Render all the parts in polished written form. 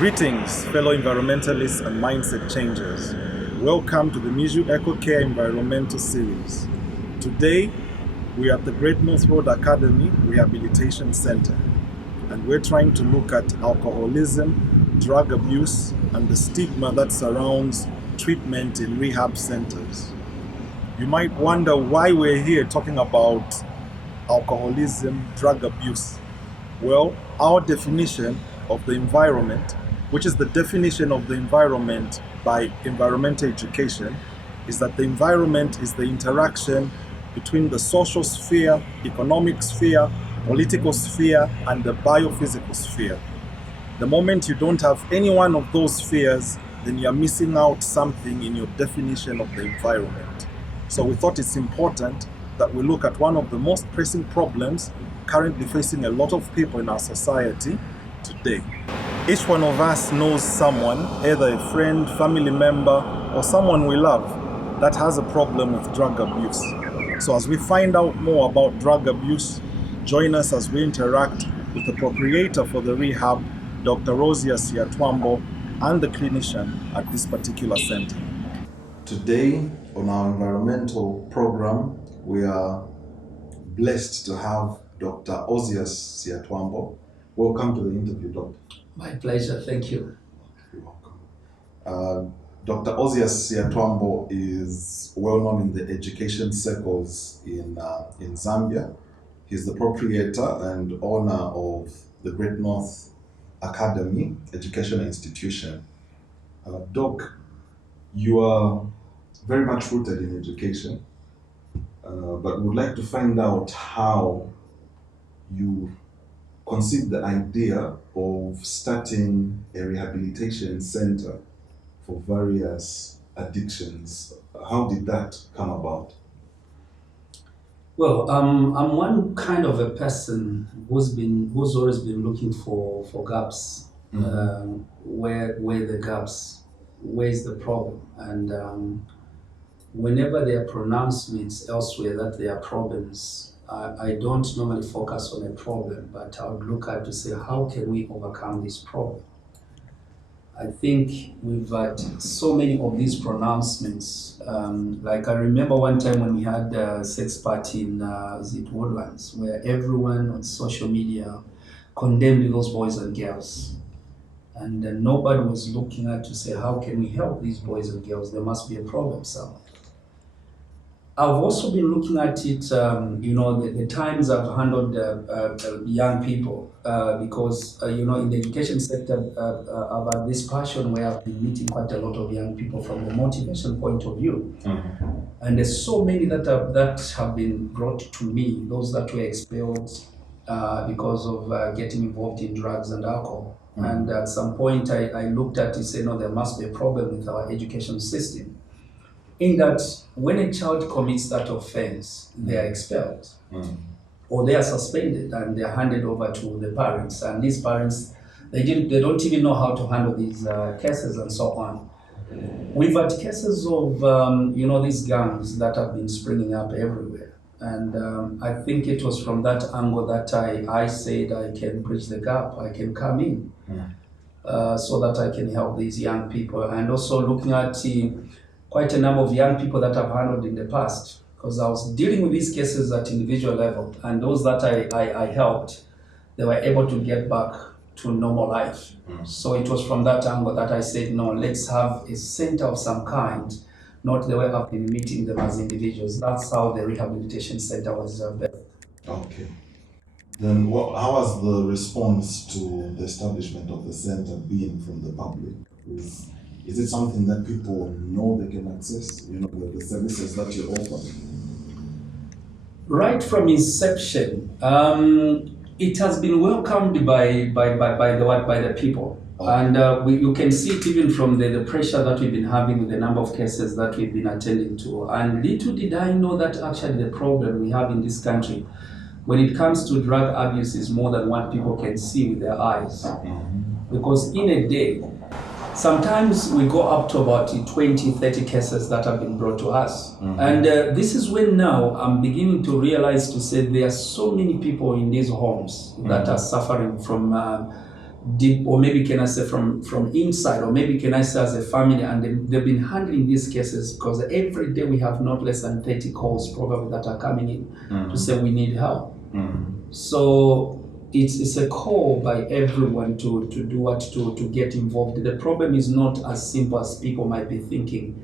Greetings, fellow environmentalists and mindset changers. Welcome to the Mizu Eco Care Environmental Series. Today, we are at the Great North Road Academy Rehabilitation Center, and we're trying to look at alcoholism, drug abuse, and the stigma that surrounds treatment in rehab centers. You might wonder why we're here talking about alcoholism, drug abuse. Well, our definition of the environment, which is the definition of the environment by environmental education, is that the environment is the interaction between the social sphere, economic sphere, political sphere, and the biophysical sphere. The moment you don't have any one of those spheres, then you're missing out something in your definition of the environment. So we thought it's important that we look at one of the most pressing problems currently facing a lot of people in our society today. Each one of us knows someone, either a friend, family member, or someone we love that has a problem with drug abuse. So as we find out more about drug abuse, join us as we interact with the proprietor for the rehab, Dr. ROZIOUS SIATWAMBO, and the clinician at this particular center. Today on our environmental program, we are blessed to have Dr. ROZIOUS SIATWAMBO. Welcome to the interview, Doctor. My pleasure, thank you. You're welcome. Dr. ROZIOUS SIATWAMBO is well known in the education circles in Zambia. He's the proprietor and owner of the Great North Academy Educational Institution. Doc, you are very much rooted in education, but would like to find out how you conceived the idea of starting a rehabilitation center for various addictions. How did that come about? Well, I'm one kind of a person who's always been looking for gaps. Mm-hmm. Where the gaps, where's the problem? And whenever there are pronouncements elsewhere that there are problems, I don't normally focus on a problem, but I would look at to say, how can we overcome this problem? I think we've had so many of these pronouncements. Like I remember one time when we had a sex party in Woodlands, where everyone on social media condemned those boys and girls. And nobody was looking at to say, how can we help these boys and girls? There must be a problem somewhere. I've also been looking at it, the times I've handled young people, because, in the education sector, I've had this passion where I've been meeting quite a lot of young people from the motivation point of view. Mm-hmm. And there's so many that have been brought to me, those that were expelled because of getting involved in drugs and alcohol. Mm-hmm. And at some point I looked at it and said, no, there must be a problem with our education system. In that, when a child commits that offense, they are expelled, or they are suspended and they are handed over to the parents. And these parents, they don't even know how to handle these cases and so on. We've had cases of these gangs that have been springing up everywhere, and I think it was from that angle that I said I can bridge the gap, I can come in, so that I can help these young people, and also looking at quite a number of young people that I've handled in the past, because I was dealing with these cases at individual level, and those that I helped, they were able to get back to normal life. So it was from that angle that I said, no, let's have a center of some kind, not the way I've been meeting them as individuals. That's how the rehabilitation center was built. Okay. Then how has the response to the establishment of the center been from the public? Is it something that people know they can access, the services that you offer? Right from inception, it has been welcomed by the people. Okay. And you can see it even from the pressure that we've been having with the number of cases that we've been attending to. And little did I know that actually the problem we have in this country, when it comes to drug abuse, is more than what people can see with their eyes. Mm-hmm. Because in a day, sometimes we go up to about 20, 30 cases that have been brought to us. Mm-hmm. And this is when now I'm beginning to realize to say there are so many people in these homes that are suffering from deep, or maybe can I say from inside, or maybe can I say as a family, and they've been handling these cases, because every day we have not less than 30 calls probably that are coming in to say we need help. So it's a call by everyone to do what, to get involved. The problem is not as simple as people might be thinking.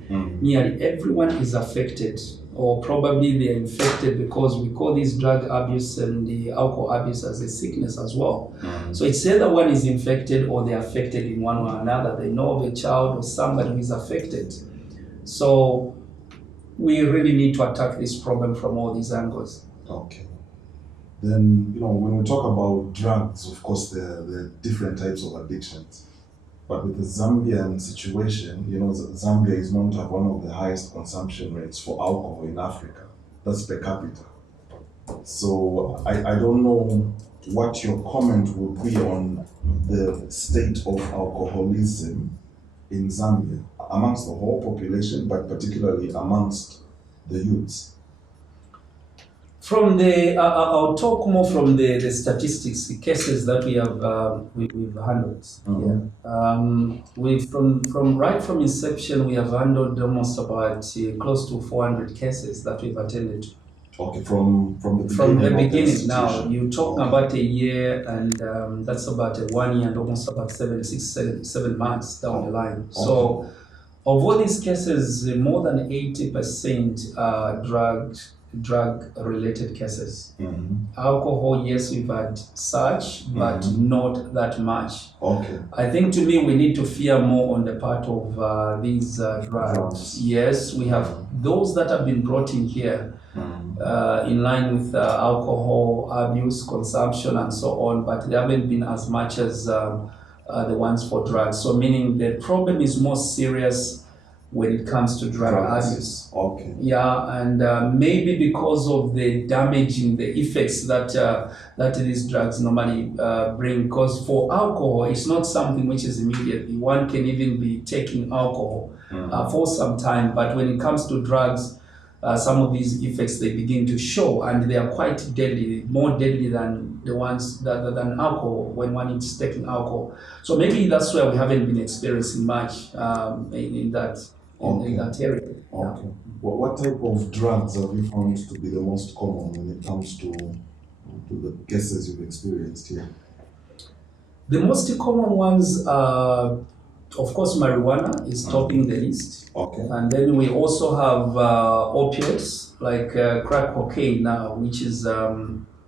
Nearly everyone is affected, or probably they're infected, because we call this drug abuse and the alcohol abuse as a sickness as well. So it's either one is infected or they're affected in one way or another. They know of a child or somebody who is affected. So we really need to attack this problem from all these angles. Okay. Then, when we talk about drugs, of course, there are different types of addictions. But with the Zambian situation, Zambia is known to have one of the highest consumption rates for alcohol in Africa. That's per capita. So I don't know what your comment would be on the state of alcoholism in Zambia amongst the whole population, but particularly amongst the youths. From the, I'll talk more from the statistics, the cases that we have we've handled. We've from inception, we have handled almost about close to 400 cases that we've attended to. Okay, from the beginning. From the beginning. Now you're talking about a year, and that's about a 1 year and almost about 7 months down the line. So, of all these cases, more than 80% are drug-related cases. Alcohol, yes, we've had such, but not that much. Okay. I think, to me, we need to fear more on the part of these drugs. Yes, we have those that have been brought in here in line with alcohol abuse, consumption, and so on, but they haven't been as much as the ones for drugs. So meaning the problem is more serious when it comes to drug abuse. Okay. Yeah, and maybe because of the damaging, the effects that these drugs normally bring. Because for alcohol, it's not something which is immediately. One can even be taking alcohol for some time, but when it comes to drugs, some of these effects, they begin to show, and they are quite deadly, more deadly than the ones than alcohol when one is taking alcohol. So maybe that's where we haven't been experiencing much in that area. Okay. Yeah. What type of drugs have you found to be the most common when it comes to the cases you've experienced here? The most common ones are, of course, marijuana is topping the list. Okay. And then we also have opiates like crack cocaine now, which is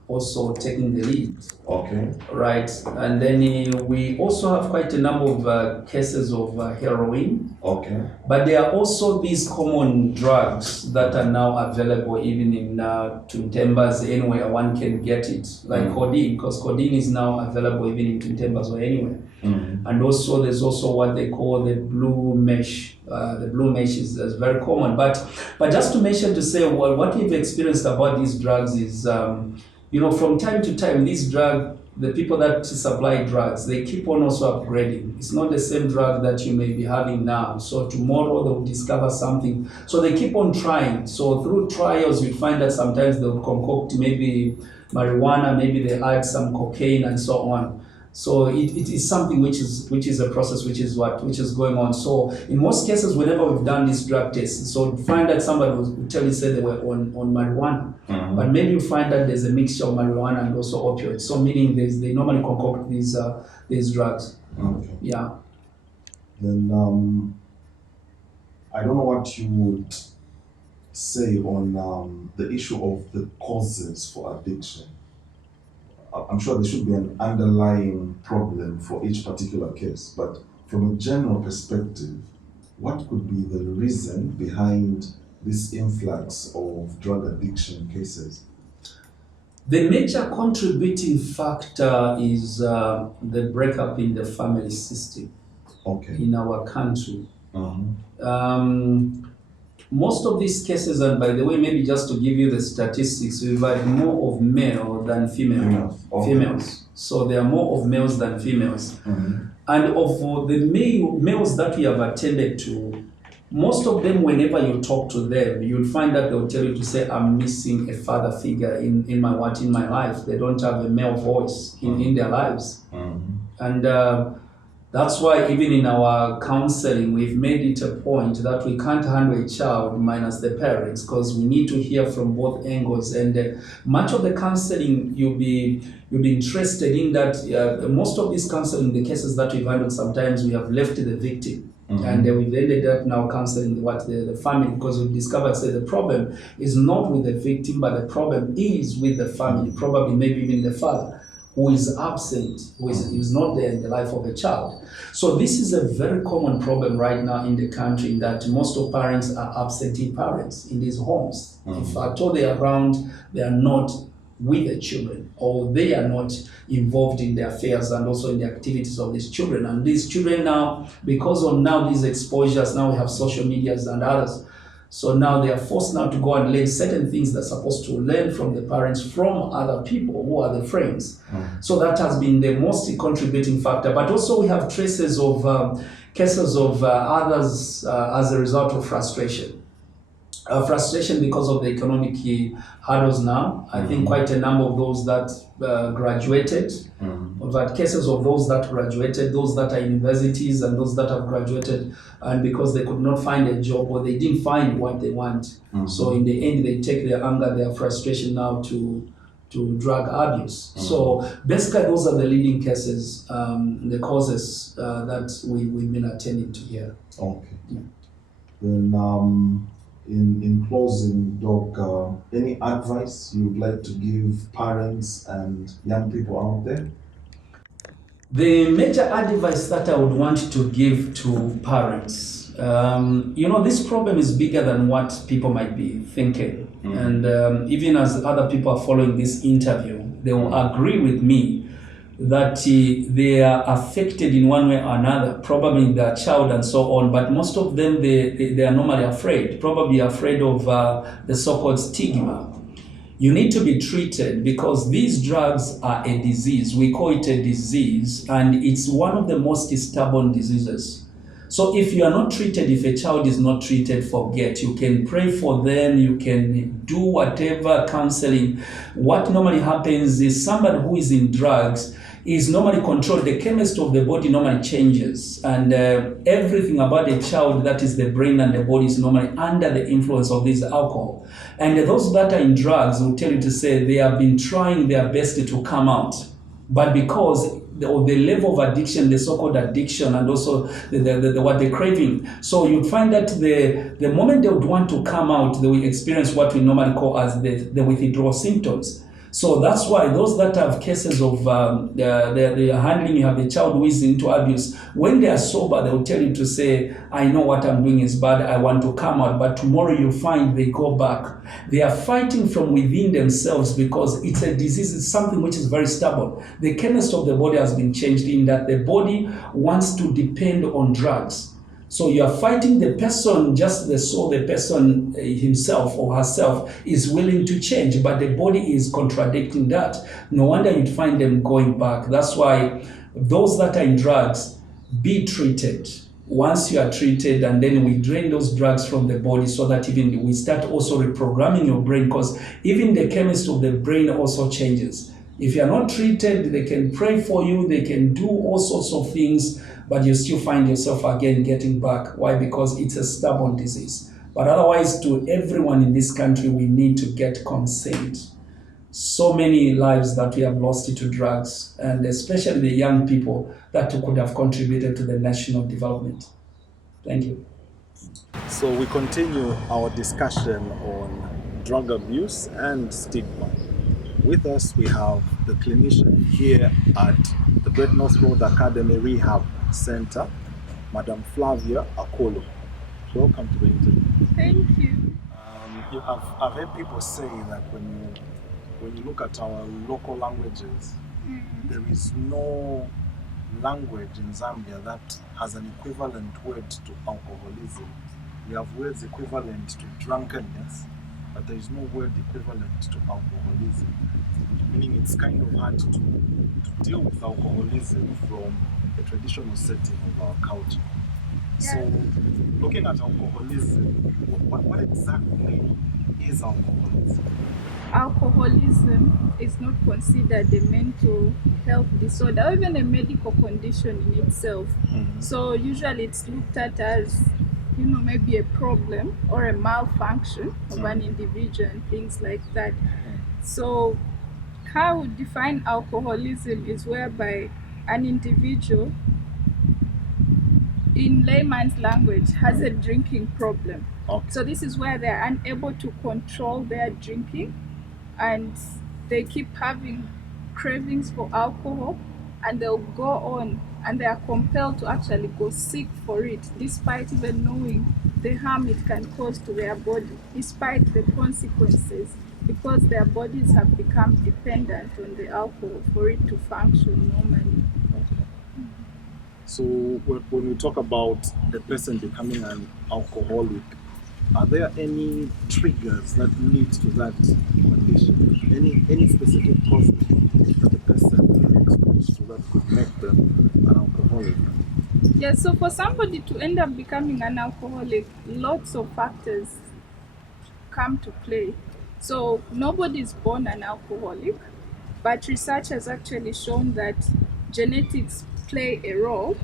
also taking the lead. Okay. Right. And then we also have quite a number of cases of heroin. Okay. But there are also these common drugs that are now available even in Tuntembas, anywhere one can get it, like codeine, because codeine is now available even in Tuntembas or anywhere. And also there's also what they call the blue mesh. The blue mesh is very common. But just to mention, to say, well, what we've experienced about these drugs is, from time to time, these drugs, the people that supply drugs, they keep on also upgrading. It's not the same drug that you may be having now. So tomorrow they'll discover something. So they keep on trying. So through trials, you find that sometimes they'll concoct maybe marijuana, maybe they add some cocaine and so on. So it is something which is a process which is going on. So in most cases, whenever we've done these drug tests, so find that somebody will tell you, say they were on marijuana, but maybe you find that there's a mixture of marijuana and also opioids. So meaning they normally concoct these drugs. Okay. Yeah. Then I don't know what you would say on the issue of the causes for addiction. I'm sure there should be an underlying problem for each particular case, but from a general perspective, what could be the reason behind this influx of drug addiction cases? The major contributing factor is the breakup in the family system in our country. Most of these cases, and by the way, maybe just to give you the statistics, we've had more of male than female. Females. So there are more of males than females. And of the males that we have attended to, most of them, whenever you talk to them, you'll find that they'll tell you to say, I'm missing a father figure in my life. They don't have a male voice in their lives. And that's why even in our counseling, we've made it a point that we can't handle a child minus the parents, because we need to hear from both angles. And much of the counseling you'll be interested in that most of this counseling, the cases that we've handled, sometimes we have left the victim. Mm-hmm. And we've ended up now counseling the family, because we've discovered that the problem is not with the victim, but the problem is with the family, probably maybe even the father, who is absent, who is not there in the life of a child. So this is a very common problem right now in the country, that most of parents are absentee parents in these homes. Mm-hmm. If at all they are around, they are not with the children, or they are not involved in the affairs and also in the activities of these children. And these children now, because of now these exposures, now we have social medias and others, so now they are forced now to go and learn certain things they're supposed to learn from the parents, from other people who are the friends. Mm. So that has been the most contributing factor. But also we have traces of cases of others as a result of frustration. Frustration because of the economic hurdles now. I think quite a number of those that graduated. We've had cases of those that graduated, those that are in universities, and those that have graduated, and because they could not find a job or they didn't find what they want. So in the end, they take their anger, their frustration now to drug abuse. So basically, those are the leading cases, the causes that we've been attending to here. Okay. Yeah. Then in closing, Doc, any advice you'd like to give parents and young people out there? The major advice that I would want to give to parents, this problem is bigger than what people might be thinking. And even as other people are following this interview, they will agree with me that they are affected in one way or another, probably their child and so on, but most of them, they are normally afraid, probably afraid of the so-called stigma. You need to be treated, because these drugs are a disease. We call it a disease, and it's one of the most stubborn diseases. So if you are not treated, if a child is not treated, forget. You can pray for them, you can do whatever counseling. What normally happens is somebody who is in drugs is normally controlled. The chemistry of the body normally changes, and everything about a child, that is the brain and the body, is normally under the influence of this alcohol. And those that are in drugs will tell you to say they have been trying their best to come out, but because of the level of addiction, the so-called addiction, and also what they're craving. So you'd find that the moment they would want to come out, they will experience what we normally call as the withdrawal symptoms. So that's why those that have cases of the handling, you have a child who is into abuse, when they are sober, they will tell you to say, I know what I'm doing is bad, I want to come out. But tomorrow you find they go back. They are fighting from within themselves, because it's a disease, it's something which is very stubborn. The chemistry of the body has been changed, in that the body wants to depend on drugs. So you are fighting the person, just so the person himself or herself is willing to change, but the body is contradicting that. No wonder you'd find them going back. That's why those that are in drugs, be treated. Once you are treated, and then we drain those drugs from the body, so that even we start also reprogramming your brain, because even the chemistry of the brain also changes. If you are not treated, they can pray for you, they can do all sorts of things, but you still find yourself again getting back. Why? Because it's a stubborn disease. But otherwise, to everyone in this country, we need to get consent. So many lives that we have lost to drugs, and especially the young people that could have contributed to the national development. Thank you. So we continue our discussion on drug abuse and stigma. With us, we have the clinician here at the Great North Road Academy Rehab Center, Madam FLAVIA AKULLU. Welcome to the interview. Thank you. I've heard people say that when you look at our local languages, there is no language in Zambia that has an equivalent word to alcoholism. We have words equivalent to drunkenness, but there is no word equivalent to alcoholism. Meaning it's kind of hard to deal with alcoholism from the traditional setting of our culture. Yeah. So, looking at alcoholism, what exactly is alcoholism? alcoholism is not considered a mental health disorder or even a medical condition in itself. So usually it's looked at as, maybe a problem or a malfunction of an individual and things like that. So how we define alcoholism is whereby an individual, in layman's language, has a drinking problem. Okay. So this is where they're unable to control their drinking and they keep having cravings for alcohol, and they'll go on and they are compelled to actually go seek for it despite even knowing the harm it can cause to their body, despite the consequences, because their bodies have become dependent on the alcohol for it to function normally. So when we talk about a person becoming an alcoholic, are there any triggers that lead to that condition? Any specific causes that the person is exposed to that could make them an alcoholic? Yeah, so for somebody to end up becoming an alcoholic, lots of factors come to play. So nobody is born an alcoholic, but research has actually shown that genetics play a role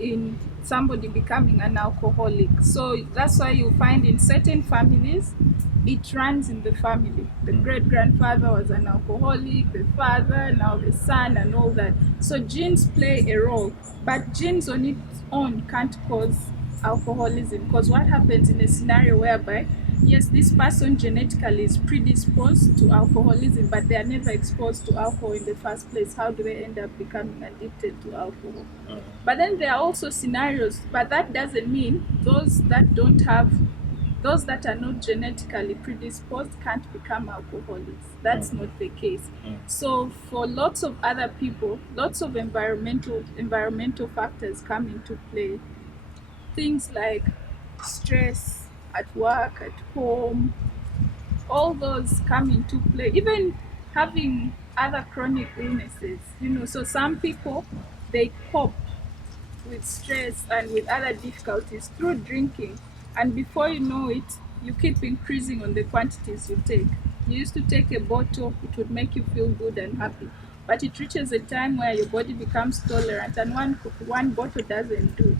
in somebody becoming an alcoholic. So that's why you find in certain families, it runs in the family. The great-grandfather was an alcoholic, the father, now the son, and all that. So genes play a role, but genes on its own can't cause alcoholism, because what happens in a scenario whereby, yes, this person genetically is predisposed to alcoholism, but they are never exposed to alcohol in the first place. How do they end up becoming addicted to alcohol? But then there are also scenarios, but that doesn't mean those that are not genetically predisposed can't become alcoholics. That's not the case. So for lots of other people, lots of environmental factors come into play. Things like stress at work, at home, all those come into play. Even having other chronic illnesses, so some people, they cope with stress and with other difficulties through drinking, and before you know it, you keep increasing on the quantities you take. You used to take a bottle, it would make you feel good and happy, but it reaches a time where your body becomes tolerant, and one bottle doesn't do.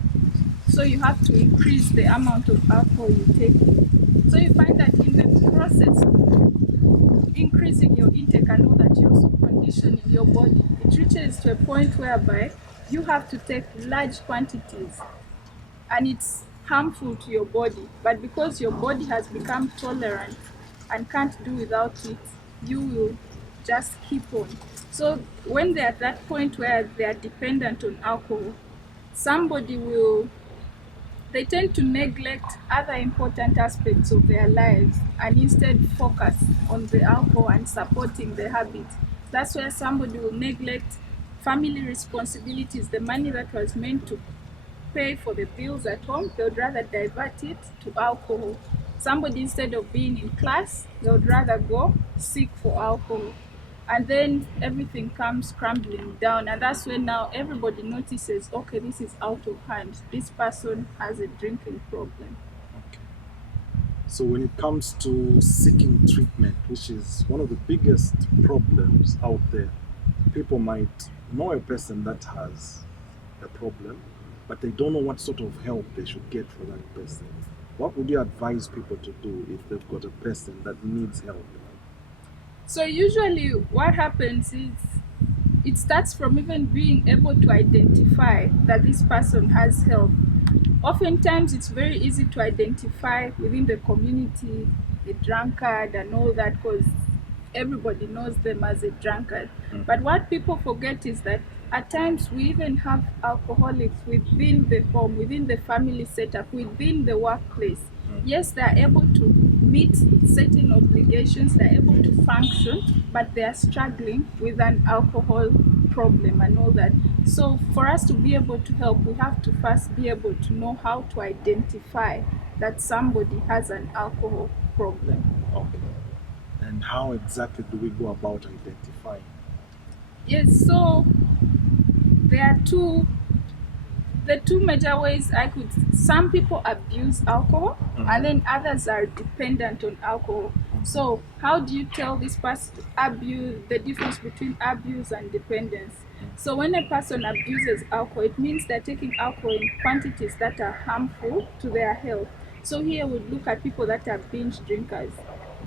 So you have to increase the amount of alcohol you take. So you find that in the process of increasing your intake and all that, you're also conditioning your body. It reaches to a point whereby you have to take large quantities, and it's harmful to your body. But because your body has become tolerant and can't do without it, you will just keep on. So when they're at that point where they are dependent on alcohol, they tend to neglect other important aspects of their lives and instead focus on the alcohol and supporting the habit. That's where somebody will neglect family responsibilities, the money that was meant to pay for the bills at home, they would rather divert it to alcohol. Somebody, instead of being in class, they would rather go seek for alcohol. And then everything comes crumbling down, and that's when now everybody notices, okay, this is out of hand. This person has a drinking problem. Okay. So when it comes to seeking treatment, which is one of the biggest problems out there, people might know a person that has a problem, but they don't know what sort of help they should get for that person. What would you advise people to do if they've got a person that needs help? So usually what happens is it starts from even being able to identify that this person has help. Oftentimes it's very easy to identify within the community a drunkard and all that, because everybody knows them as a drunkard. But what people forget is that at times we even have alcoholics within the home, within the family setup, within the workplace. Yes, they are able to meet certain obligations, they are able to function, but they are struggling with an alcohol problem and all that. So for us to be able to help, we have to first be able to know how to identify that somebody has an alcohol problem. Okay. And how exactly do we go about identifying? Yes, so there are the two major ways some people abuse alcohol, and then others are dependent on alcohol. So how do you tell this person the difference between abuse and dependence? So when a person abuses alcohol, it means they're taking alcohol in quantities that are harmful to their health. So here we look at people that are binge drinkers.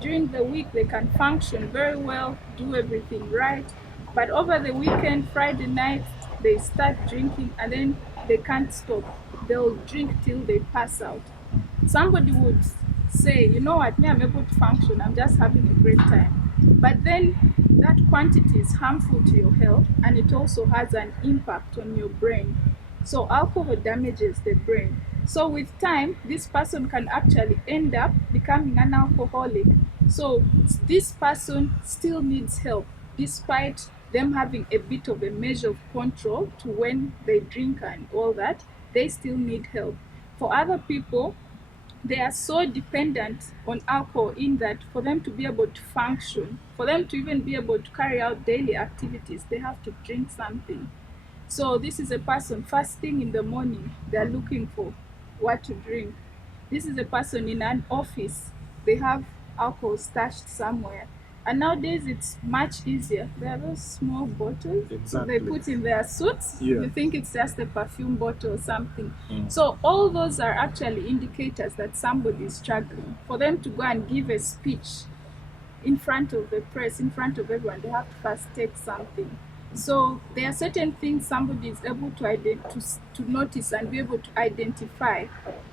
During the week, they can function very well, do everything right, but over the weekend, Friday night, they start drinking and then they can't stop. They'll drink till they pass out. Somebody would say, you know what, me, I'm able to function, I'm just having a great time. But then that quantity is harmful to your health and it also has an impact on your brain. So alcohol damages the brain. So with time, this person can actually end up becoming an alcoholic. So this person still needs help, despite them having a bit of a measure of control to when they drink and all that, they still need help. For other people, they are so dependent on alcohol in that for them to be able to function, for them to even be able to carry out daily activities, they have to drink something. So this is a person first thing in the morning, they're looking for what to drink. This is a person in an office, they have alcohol stashed somewhere. And nowadays it's much easier. There are those small bottles Exactly. they put in their suits. Yeah. You think it's just a perfume bottle or something. So all those are actually indicators that somebody is struggling. For them to go and give a speech in front of the press, in front of everyone, they have to first take something. So there are certain things somebody is able to notice and be able to identify.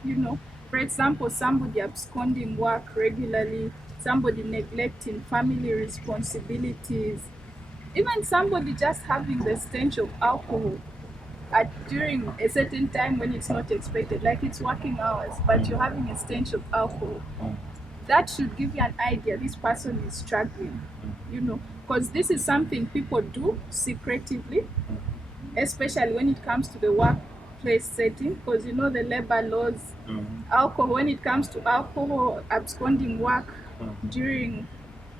You know, for example, somebody absconding work regularly, somebody neglecting family responsibilities, even somebody just having the stench of alcohol during a certain time when it's not expected, like it's working hours, but you're having a stench of alcohol. That should give you an idea this person is struggling, you know, because this is something people do secretively, especially when it comes to the workplace setting, because you know the labor laws, alcohol, when it comes to alcohol, absconding work during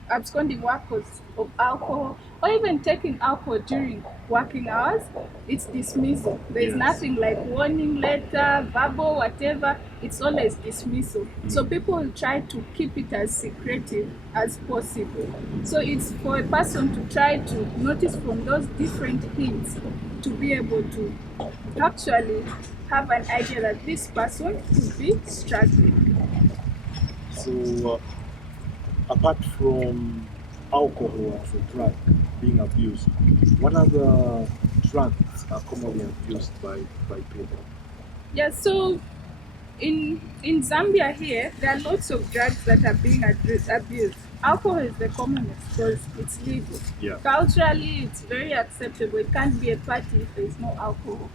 absconding work because of alcohol, or even taking alcohol during working hours, it's dismissal. There's Yes. nothing like warning letter, verbal, whatever. It's always dismissal. So people will try to keep it as secretive as possible. So it's for a person to try to notice from those different hints to be able to actually have an idea that this person could be struggling. So, apart from alcohol as a drug being abused, what other drugs are commonly abused by people? Yeah, so in Zambia here, there are lots of drugs that are being abused. Alcohol is the commonest because it's legal. Yeah. Culturally, it's very acceptable. It can't be a party if there's no alcohol.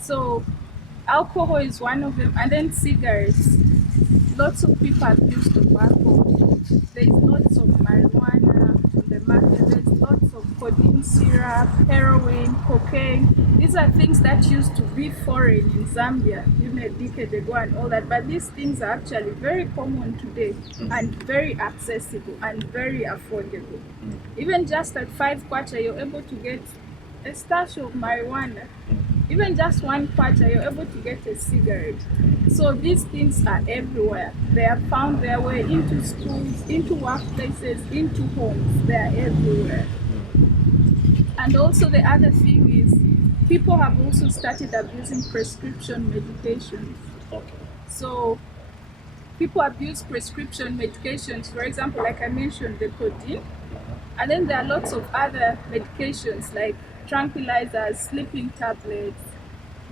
So alcohol is one of them, and then cigarettes. Lots of people abuse tobacco. There's lots of marijuana on the market. There's lots of codeine syrup, heroin, cocaine. These are things that used to be foreign in Zambia, a decade ago and all that. But these things are actually very common today and very accessible and very affordable. Even just at 5 kwacha, you're able to get a stash of marijuana. Even just 1 kwacha, you're able to get a cigarette. So these things are everywhere. They have found their way into schools, into workplaces, into homes. They are everywhere. And also the other thing is, people have also started abusing prescription medications. Okay. So people abuse prescription medications, for example, like I mentioned, the codeine. And then there are lots of other medications like tranquilizers, sleeping tablets.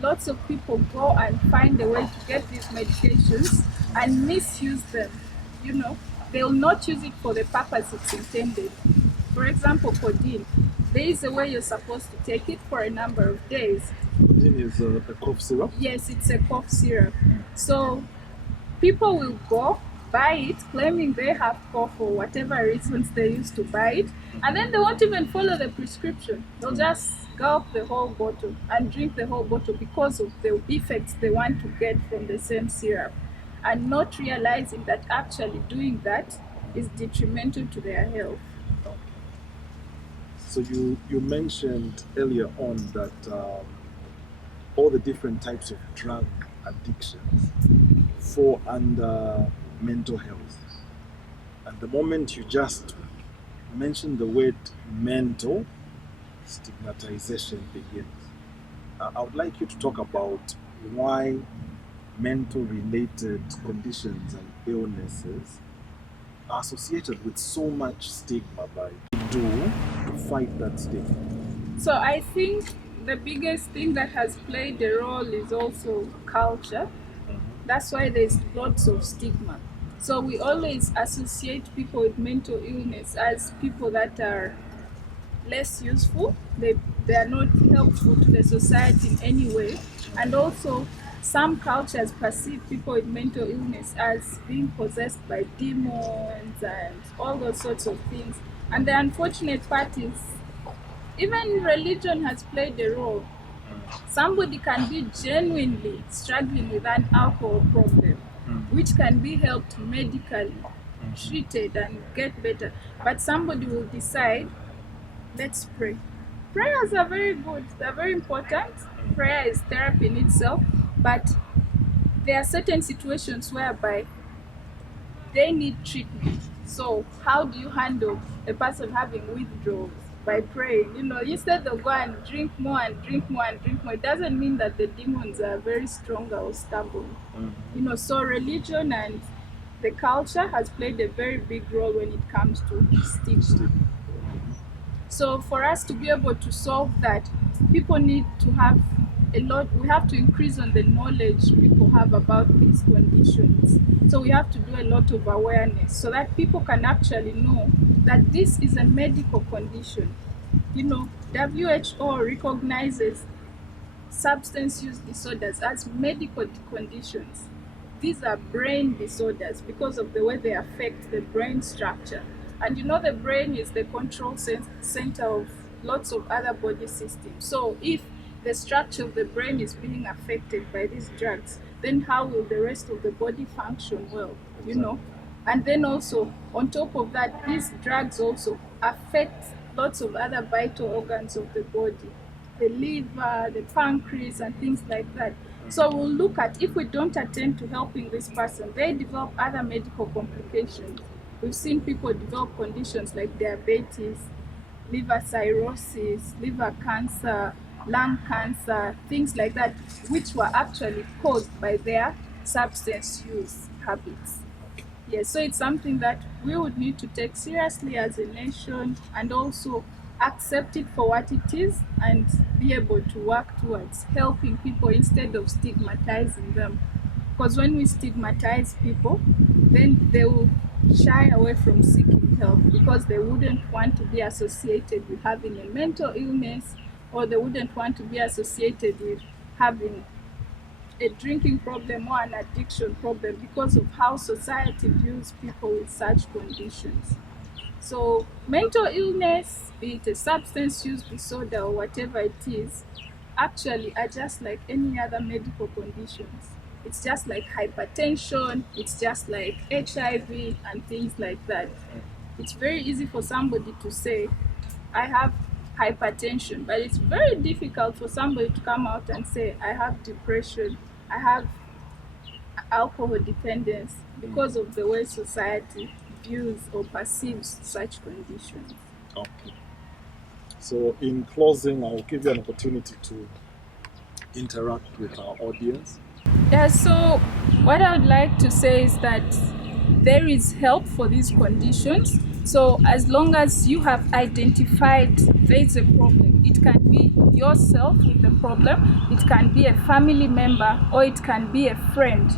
Lots of people go and find a way to get these medications and misuse them. They will not use it for the purpose it's intended. For example, codeine. There is a way you're supposed to take it for a number of days. Codeine is a cough syrup? Yes, it's a cough syrup. So people will go buy it, claiming they have cough for whatever reasons they used to buy it, and then they won't even follow the prescription. They'll just gulp the whole bottle and drink the whole bottle because of the effects they want to get from the same syrup, and not realizing that actually doing that is detrimental to their health. So you mentioned earlier on that all the different types of drug addictions fall under mental health, and the moment you just mentioned the word mental, stigmatization begins. I would like you to talk about why mental related conditions and illnesses are associated with so much stigma by do to fight that stigma. So I think the biggest thing that has played a role is also culture. That's why there's lots of stigma. So we always associate people with mental illness as people that are less useful. They are not helpful to the society in any way. And also some cultures perceive people with mental illness as being possessed by demons and all those sorts of things. And the unfortunate part is even religion has played a role. Somebody can be genuinely struggling with an alcohol problem, which can be helped medically, treated and get better. But somebody will decide, let's pray. Prayers are very good, they're very important. Prayer is therapy in itself, but there are certain situations whereby they need treatment. So how do you handle a person having withdrawals? By praying. Instead of go and drink more and drink more and drink more, it doesn't mean that the demons are very strong or stubborn. So religion and the culture has played a very big role when it comes to stigma. So for us to be able to solve that, people need to have we have to increase on the knowledge people have about these conditions. So we have to do a lot of awareness so that people can actually know that this is a medical condition. WHO recognizes substance use disorders as medical conditions. These are brain disorders because of the way they affect the brain structure. And the brain is the control center of lots of other body systems. So if the structure of the brain is being affected by these drugs, then how will the rest of the body function well, And then also, on top of that, these drugs also affect lots of other vital organs of the body, the liver, the pancreas, and things like that. So we'll look at, if we don't attend to helping this person, they develop other medical complications. We've seen people develop conditions like diabetes, liver cirrhosis, liver cancer, lung cancer, things like that, which were actually caused by their substance use habits. Yes, so it's something that we would need to take seriously as a nation and also accept it for what it is and be able to work towards helping people instead of stigmatizing them. Because when we stigmatize people, then they will shy away from seeking help because they wouldn't want to be associated with having a mental illness, or they wouldn't want to be associated with having a drinking problem or an addiction problem because of how society views people with such conditions. So mental illness, be it a substance use disorder or whatever it is, actually are just like any other medical conditions. It's just like hypertension, it's just like HIV and things like that. It's very easy for somebody to say, I have hypertension, but it's very difficult for somebody to come out and say, I have depression, I have alcohol dependence, because of the way society views or perceives such conditions. Okay. So in closing, I'll give you an opportunity to interact with our audience. Yeah, so what I would like to say is that there is help for these conditions. So as long as you have identified there is a problem, it can be yourself with the problem, it can be a family member, or it can be a friend.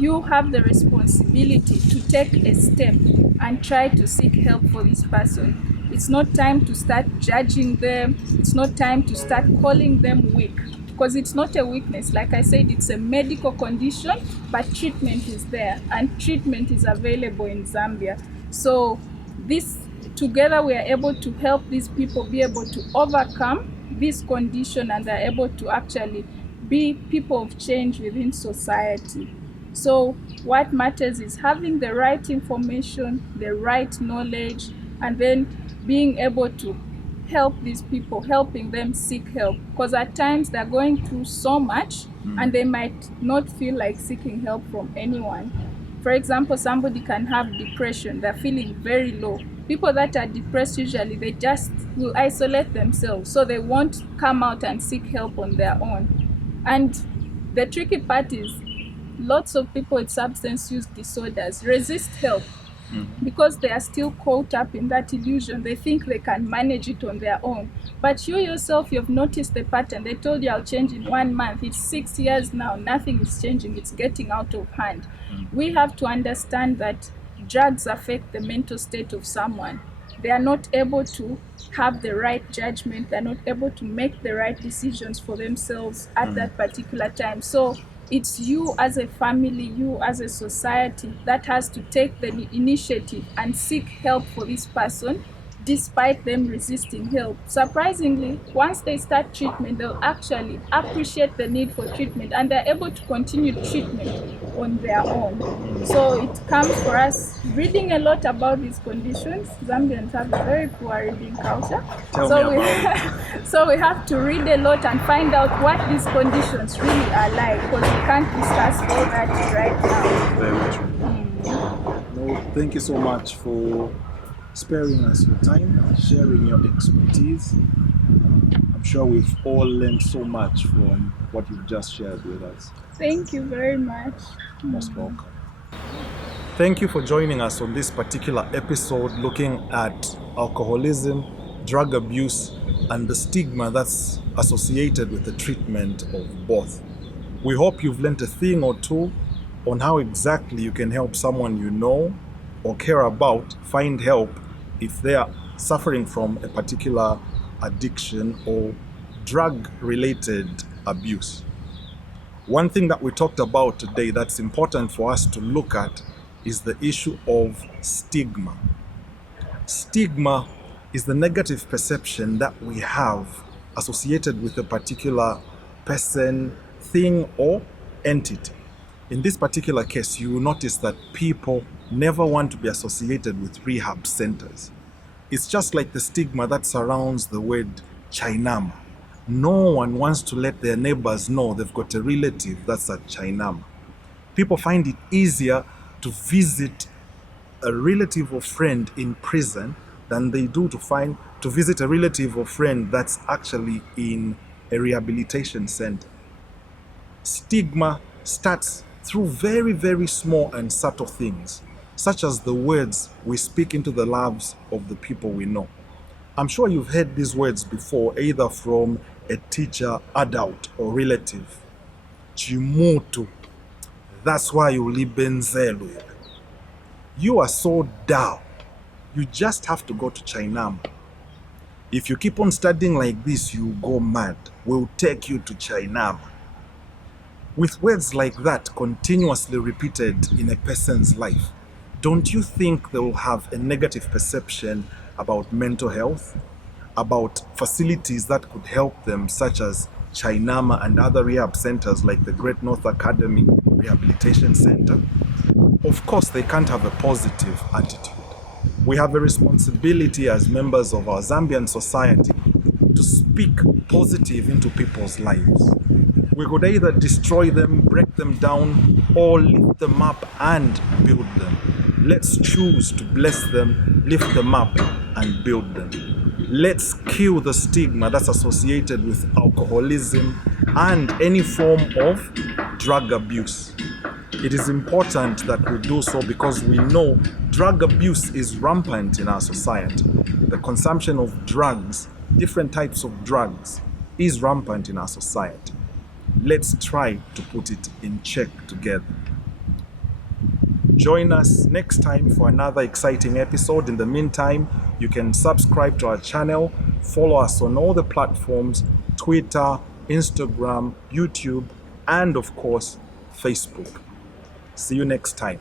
You have the responsibility to take a step and try to seek help for this person. It's not time to start judging them. It's not time to start calling them weak, because it's not a weakness. Like I said, it's a medical condition, but treatment is there and treatment is available in Zambia. So this together we are able to help these people be able to overcome this condition, and they're able to actually be people of change within society. So what matters is having the right information, the right knowledge, and then being able to help these people, helping them seek help. Because at times they're going through so much and they might not feel like seeking help from anyone. For example, somebody can have depression, they're feeling very low. People that are depressed usually they just will isolate themselves, so they won't come out and seek help on their own. And the tricky part is lots of people with substance use disorders resist help because they are still caught up in that illusion. They think they can manage it on their own. But you yourself, you've noticed the pattern. They told you I'll change in 1 month. It's 6 years now. Nothing is changing. It's getting out of hand. We have to understand that drugs affect the mental state of someone. They are not able to have the right judgment. They're not able to make the right decisions for themselves at that particular time. So it's you as a family, you as a society that has to take the initiative and seek help for this person despite them resisting help. Surprisingly, once they start treatment, they'll actually appreciate the need for treatment and they're able to continue treatment on their own. So it comes for us reading a lot about these conditions. Zambians have a very poor reading culture. So we have to read a lot and find out what these conditions really are like, because we can't discuss all that right now. Very true. No, thank you so much for sparing us your time, sharing your expertise. I'm sure we've all learned so much from what you've just shared with us. Thank you very much. Most welcome. Thank you for joining us on this particular episode looking at alcoholism, drug abuse, and the stigma that's associated with the treatment of both. We hope you've learned a thing or two on how exactly you can help someone you know or care about find help if they are suffering from a particular addiction or drug-related abuse. One thing that we talked about today that's important for us to look at is the issue of stigma. Stigma is the negative perception that we have associated with a particular person, thing, or entity. In this particular case, you will notice that people never want to be associated with rehab centers. It's just like the stigma that surrounds the word Chainama. No one wants to let their neighbors know they've got a relative that's a Chainama. People find it easier to visit a relative or friend in prison than they do to visit a relative or friend that's actually in a rehabilitation center. Stigma starts through very, very small and subtle things, such as the words we speak into the lives of the people we know. I'm sure you've heard these words before, either from a teacher, adult, or relative. Chimutu, that's why you live benzelwe. You are so dull. You just have to go to Chainama. If you keep on studying like this, you go mad. We'll take you to Chainama. With words like that continuously repeated in a person's life, don't you think they will have a negative perception about mental health, about facilities that could help them, such as Chainama and other rehab centers like the Great North Academy Rehabilitation Center? Of course, they can't have a positive attitude. We have a responsibility as members of our Zambian society to speak positive into people's lives. We could either destroy them, break them down, or lift them up and build them. Let's choose to bless them, lift them up, and build them. Let's kill the stigma that's associated with alcoholism and any form of drug abuse. It is important that we do so because we know drug abuse is rampant in our society. The consumption of drugs, different types of drugs, is rampant in our society. Let's try to put it in check together. Join us next time for another exciting episode. In the meantime, you can subscribe to our channel, follow us on all the platforms, Twitter, Instagram, YouTube, and of course, Facebook. See you next time.